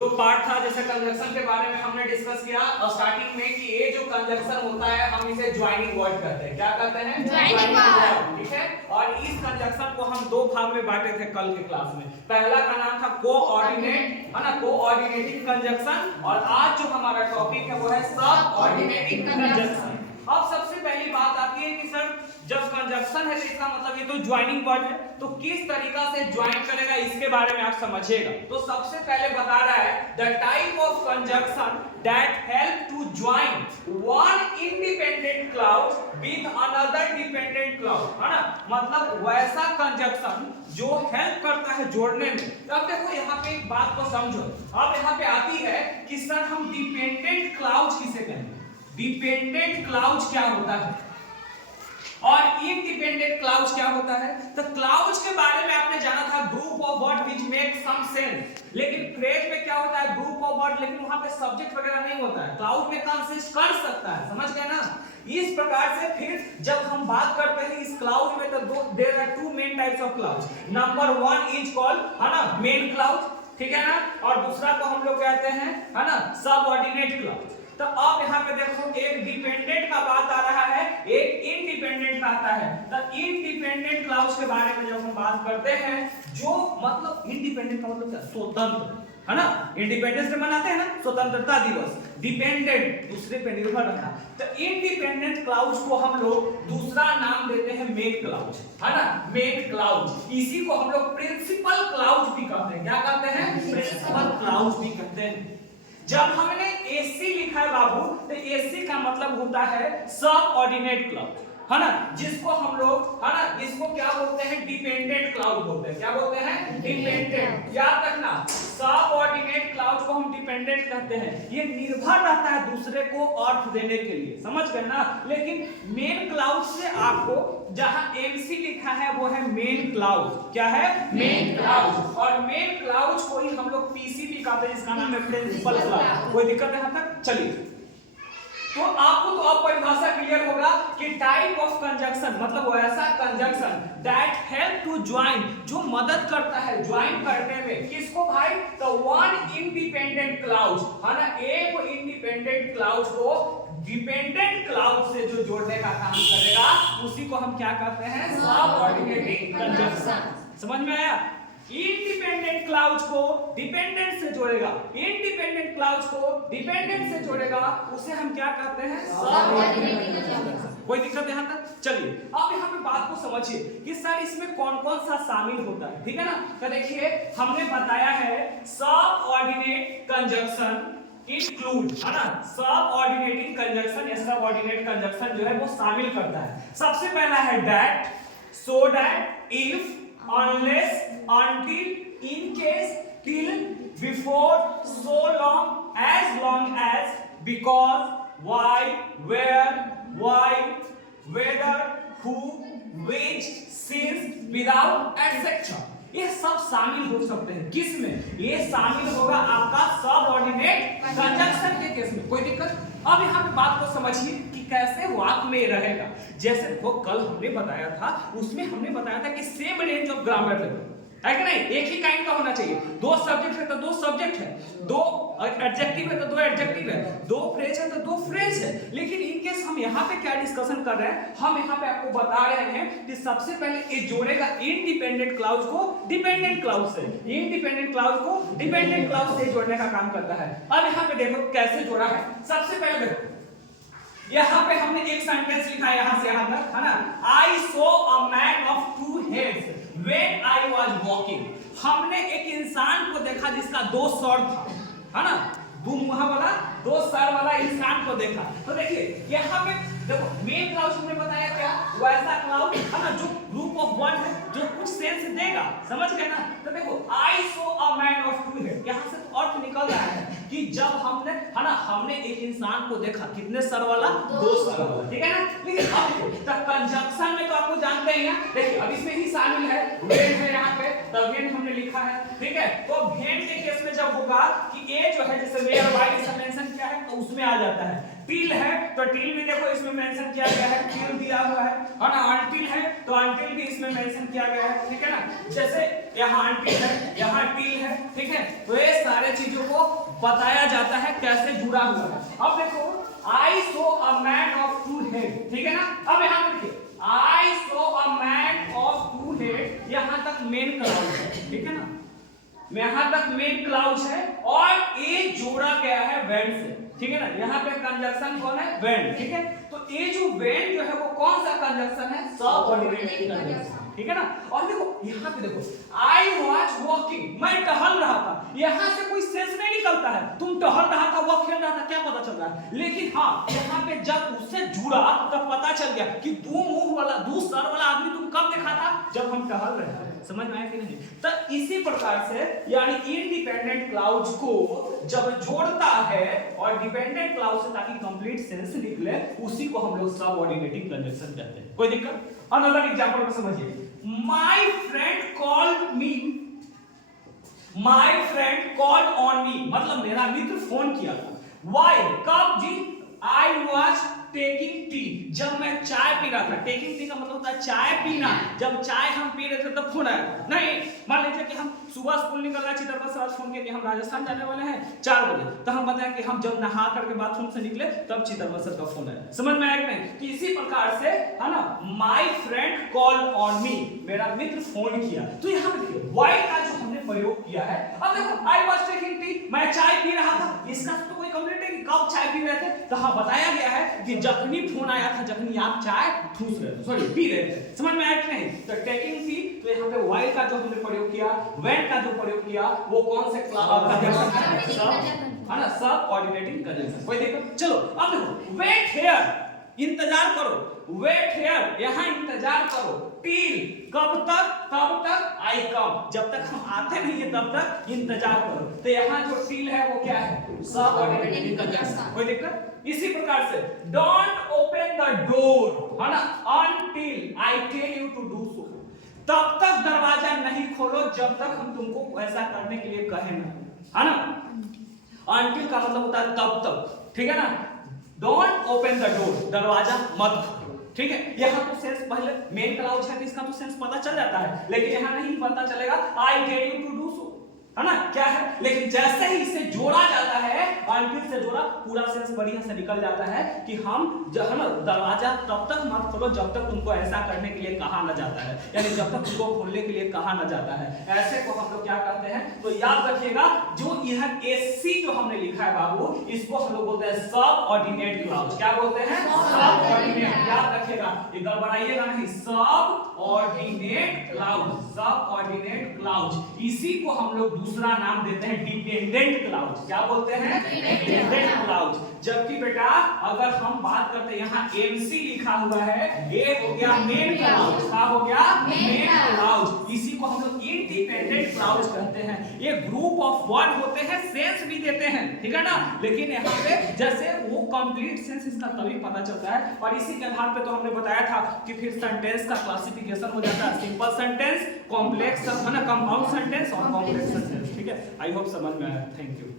जो पार्ट था जैसे कंजक्शन के बारे में हमने डिस्कस किया और स्टार्टिंग में कि ये जो कंजक्शन होता है हम इसे ज्वाइनिंग वर्ड कहते हैं। क्या कहते हैं? Joining word. ठीक है। और इस कंजक्शन को हम दो भाग में बांटे थे कल के क्लास में। पहला का नाम था कोऑर्डिनेट, है ना, कोऑर्डिनेटिंग कंजक्शन, और आज जो हमारा टॉपिक है वो है सबऑर्डिनेटिंग कंजक्शन। अब सबसे पहली बात आती है कि सर जब कंजक्शन है तो इसका मतलब ये तो ज्वाइनिंग वर्ड है, तो किस तरीका से ज्वाइन करेगा इसके बारे में आप समझिएगा। तो सबसे पहले बता रहा है the type of conjunction that help to join one independent clause with another dependent clause, है ना, मतलब वैसा कंजक्शन जो हेल्प करता है जोड़ने में। तो अब देखो यहाँ पे एक बात को समझो। अब यहाँ पे आती है कि सर हम डिपेंडेंट क्लाउड किसे कहेंगे? डिपेंडेंट क्लाउड क्या होता है और इंडिपेंडेंट क्लाउड्स क्या होता है? तो क्लाउड्स के बारे में आपने जाना था group of word which make some sense, लेकिन फ्रेज में क्या होता है? ग्रुप ऑफ वर्ड, लेकिन वहां पे सब्जेक्ट वगैरह नहीं होता है। क्लाउड में कंसिस्ट कर सकता है, समझ गए ना? इस प्रकार से फिर जब हम बात करते हैं इस क्लाउड में तो there are two main types of clauses. Number 1 is called, है ना, मेन क्लाउड, ठीक है ना, और दूसरा को हम लोग कहते हैं, है ना, सबऑर्डिनेट क्लाउड। तो अब यहाँ पे देखो एक डिपेंडेंट का बात आ रहा है, एक इंडिपेंडेंट का आता है। तो इंडिपेंडेंट क्लाउड्स के बारे में जब हम बात करते हैं, जो मतलब इंडिपेंडेंट का मतलब क्या? स्वतंत्र, है ना। इंडिपेंडेंस डे मनाते हैं ना, स्वतंत्रता दिवस। डिपेंडेंट दूसरे पे निर्भर रहना। तो इंडिपेंडेंट क्लाउड्स को हम लोग दूसरा नाम देते हैं मेन क्लाउड्स, है ना, मेन क्लाउड। इसी को हम लोग प्रिंसिपल क्लाउड्स भी कहते हैं। क्या कहते हैं? प्रिंसिपल क्लाउड्स भी कहते हैं। जब हमने एसी लिखा है बाबू, तो एसी का मतलब होता है सबऑर्डिनेट क्लाउड, है ना, जिसको हम लोग, है ना, इसको क्या बोलते हैं? डिपेंडेंट क्लाउड बोलते हैं। क्या बोलते हैं? डिपेंडेंट। याद रखना, सबऑर्डिनेट क्लाउड को हम डिपेंडेंट कहते हैं। ये निर्भर रहता है दूसरे को अर्थ देने के लिए, समझ गए ना। लेकिन मेन क्लाउड से आपको जहां एमसी लिखा है वो है मेन क्लाउड। क्या है? Main cloud. और मेन क्लाउड को ही हम लोग पीसी भी कहते हैं, जिसका नाम है प्रिंसिपल क्लाउड। कोई दिक्कत है यहां तक? चलिए, तो आपको तो अब परिभाषा क्लियर होगा कि टाइप ऑफ कंजक्शन मतलब वैसा conjunction that help to join, जो मदद करता है ज्वाइन करने में। किसको भाई? तो वन इंडिपेंडेंट क्लाउड, है ना, एक इंडिपेंडेंट क्लाउड को डिपेंडेंट क्लाउड से जो जोड़ने का काम करेगा उसी को हम क्या कहते हैं? Subordinating conjunction. समझ में आया? इंडिपेंडेंट क्लाउड्स को डिपेंडेंट से जोड़ेगा, इंडिपेंडेंट क्लाउड्स को डिपेंडेंट से जोड़ेगा, उसे हम क्या कहते हैं? Subordinating conjunction. कोई दिक्कत यहां तक? चलिए अब यहां पे बात को समझिए कि सर इसमें कौन कौन सा शामिल होता है, ठीक है ना। तो देखिए हमने बताया है सबऑर्डिनेट कंजक्शन इंक्लूड, है ना, सबऑर्डिनेटिंग कंजक्शन या सबऑर्डिनेट कंजक्शन जो है वो शामिल करता है। सबसे पहला है that, so that, if, unless, until, in case, till, before, so long as, because, why, where, whether, who, which, since, without, etc. ये सब शामिल हो सकते हैं। किस में? ये शामिल होगा आपका सबऑर्डिनेट कंजक्शन के केस में। कोई दिक्कत? अब यहाँ पे बात को समझिए कि कैसे वाक्य में रहेगा। जैसे देखो कल हमने बताया था, उसमें हमने बताया था कि same range of grammar level है कि नहीं, एक ही काइंड का होना चाहिए। दो सब्जेक्ट है तो दो सब्जेक्ट है, दो एडजेक्टिव है तो दो एडजेक्टिव है, दो फ्रेज है तो दो फ्रेज है। लेकिन इन केस हम यहाँ पे क्या डिस्कशन कर रहे हैं? हम यहाँ पे आपको बता रहे हैं कि सबसे पहले ये जोड़ेगा इंडिपेंडेंट क्लाउड को डिपेंडेंट क्लाउड से, इंडिपेंडेंट क्लाउड को डिपेंडेंट क्लाउड से जोड़ने का काम करता है। अब यहाँ पे देखो कैसे जोड़ा है। सबसे पहले देखो यहाँ पे हमने एक सेंटेंस लिखा है यहाँ से यहाँ तक, है ना, I saw a man of two heads when I was walking। हमने एक इंसान को देखा जिसका दो सर था, है ना, दो मुंह वाला, दो सर वाला इंसान को देखा। तो देखिए यहाँ पे देखो मेन क्लाउड हमने बताया क्या? वैसा क्लाउड, है ना, जो ग्रुप ऑफ वर्ड है जो कुछ सेंस देगा, समझ गए ना। तो देखो I saw a man of two heads, यहाँ से तो अर्थ निकल रहा है कि जब हमने, है ना, हमने एक इंसान को देखा, कितने सर वाला? दो सर वाला, ठीक है ना। लेकिन अब कंजक्शन में तो आपको जानते हैं ना, देखिए अब इसमें ही शामिल है वेन है यहाँ पे, तब वेन हमने लिखा है, ठीक है। तो वेन के केस में जब होगा कि ए जो है जैसे वेयर वाई से मेंशन किया है तो उसमें आ जाता है। टिल है तो टिल भी देखो इसमें मेंशन किया गया है, टिल दिया हुआ है ना। अनटिल है तो अनटिल भी इसमें मेंशन किया गया है, ठीक है ना। जैसे यहाँ अनटिल है, यहाँ टिल है, ठीक है। तो ये सारे चीजों को बताया जाता है कैसे जुड़ा हुआ है। अब देखो I saw a man of two head, ठीक है ना। अब यहाँ पे देखिए I saw a man of two head, यहाँ तक मेन क्लाउज है, ठीक है ना, यहाँ तक मेन क्लाउज है और ये जोड़ा गया है वेन से, ठीक है ना। यहाँ पे कंजक्शन कौन है, वेन, ठीक है। तो ये जो वेन जो है वो कौन सा कंजक्शन है, सबऑर्डिनेटिंग कंजक्शन, ठीक है ना। और देखो यहाँ पे देखो आई वॉज वॉकिंग, मैं टहल रहा था, यहाँ से कोई सेंस नहीं निकलता है, तुम टहल रहा था, वह खेल रहा था, क्या पता चल रहा है। लेकिन हाँ यहाँ पे जब उससे जुड़ा तब पता चल गया कि दो मुंह वाला दो सर वाला आदमी तुम कब देखा था, जब हम टहल रहे थे। समझ में आया कि नहीं। तो इसी प्रकार से यानी इंडिपेंडेंट क्लाउज को जब जोड़ता है और डिपेंडेंट क्लाउज से ताकि कंप्लीट सेंस निकले, उसी को हम लोग सबऑर्डिनेटिंग कंजक्शन कहते हैं। कोई दिक्कत। अनदर एग्जांपल को समझिए, my friend called me, my friend called on me, मतलब मेरा मित्र फोन किया था। व्हाई, कब जी, आई वाज टेकिंग टी, जब मैं चाय पी रहा था। टेकिंग टी का मतलब होता है चाय पीना, जब चाय हम पी रहे थे तब फोन आया। नहीं, मान लीजिए कि हम सुबह स्कूल निकल रहे हैं, चितरवा से आज फोन किया कि हम राजस्थान जाने वाले हैं 4 बजे, तो हम बताएं कि हम जब नहा करके बाथरूम से निकले तब चितरवा सर का फोन आया। समझ में आया कि नहीं। तो इसी प्रकार से है ना, my friend called on me, मेरा मित्र फोन किया। तो यहाँ पे देखिए व्हाई का जो हमने प्रयोग किया है। अब देखो आई वाज टेकिंग टी, मैं चाय पी रहा था, इसका तो कोई कंप्लीट है कि कब चाय पी रहे थे। तो हाँ बताया गया है कि जखनी फोन आया था, जखनी आप चाय ठूस रहे थे, सॉरी पी रहे थे। समझ में आया कि नहीं। तो टेकिंग टी, तो यहाँ पे व्हाई का जो हमने प्रयोग किया, व्हेन का जो प्रयोग किया, वो कौन से कंजक्शन है ना, सबऑर्डिनेटिंग कंजक्शन। कोई दिक्कत। चलो अब देखो वेट हियर, इंतजार करो, वेट हियर, यहाँ इंतजार करो, टिल, कब तक, तब तक, आई कम, जब तक हम आते नहीं है तब तक इंतजार करो। तो यहाँ जो टिल है वो क्या है, सबऑर्डिनेटिंग कंजक्शन। कोई दिक्कत। इसी प्रकार से डोंट ओपन द डोर, है ना, until I tell you to do so, तब तक दरवाजा नहीं खोलो जब तक हम तुमको ऐसा करने के लिए कहें ना, है ना। अनटिल का मतलब होता है तब तक, ठीक है ना। डोंट ओपन द डोर, दरवाजा मत खोलो, ठीक है। यहाँ तो सेंस पहले मेन क्लाउज है तो इसका तो सेंस पता चल जाता है, लेकिन यहाँ नहीं पता चलेगा I tell you to do so, है ना, क्या है। लेकिन जैसे ही इसे जोड़ा जाता है, अनटिल से जोड़ा, पूरा सेंस बढ़िया से निकल जाता है कि हम जो है ना, दरवाजा तब तक मत खोलो जब तक तुमको ऐसा करने के लिए कहा न जाता है, यानी जब तक तुमको खोलने के लिए कहा न जाता है। ऐसे को हम लोग क्या कहते हैं, तो याद रखिएगा जो यह एससी जो हमने लिखा है बाबू, इसको हम लोग बोलते हैं सबऑर्डिनेट क्लाउज। क्या बोलते हैं, सबऑर्डिनेट। याद रखिएगा, ये गड़बड़ाइएगा नहीं, सबऑर्डिनेट क्लाउज, सबऑर्डिनेट क्लाउज। इसी को हम लोग दूसरा नाम देते हैं डिपेंडेंट क्लाउज। क्या बोलते हैं, डिपेंडेंट क्लाउज। जबकि बेटा अगर हम बात करते हैं, यहाँ एमसी लिखा हुआ है, ये हो गया मेन क्लाउज, क्या हो गया, मेन क्लाउज। इसी को हम लोग इंडिपेंडेंट क्लाउज कहते हैं। ये ग्रुप ऑफ वर्ड होते हैं, सेंस भी देते हैं, ठीक है ना, लेकिन यहाँ पे जैसे वो कंप्लीट सेंस इसका तभी पता चलता है। और इसी के आधार पे तो हमने बताया था कि फिर सेंटेंस का क्लासिफिकेशन हो जाता है, सिंपल सेंटेंस, कॉम्प्लेक्स है ना, कंपाउंड सेंटेंस और कॉम्प्लेक्स सेंटेंस, ठीक है। आई होप समझ में आया। Thank you.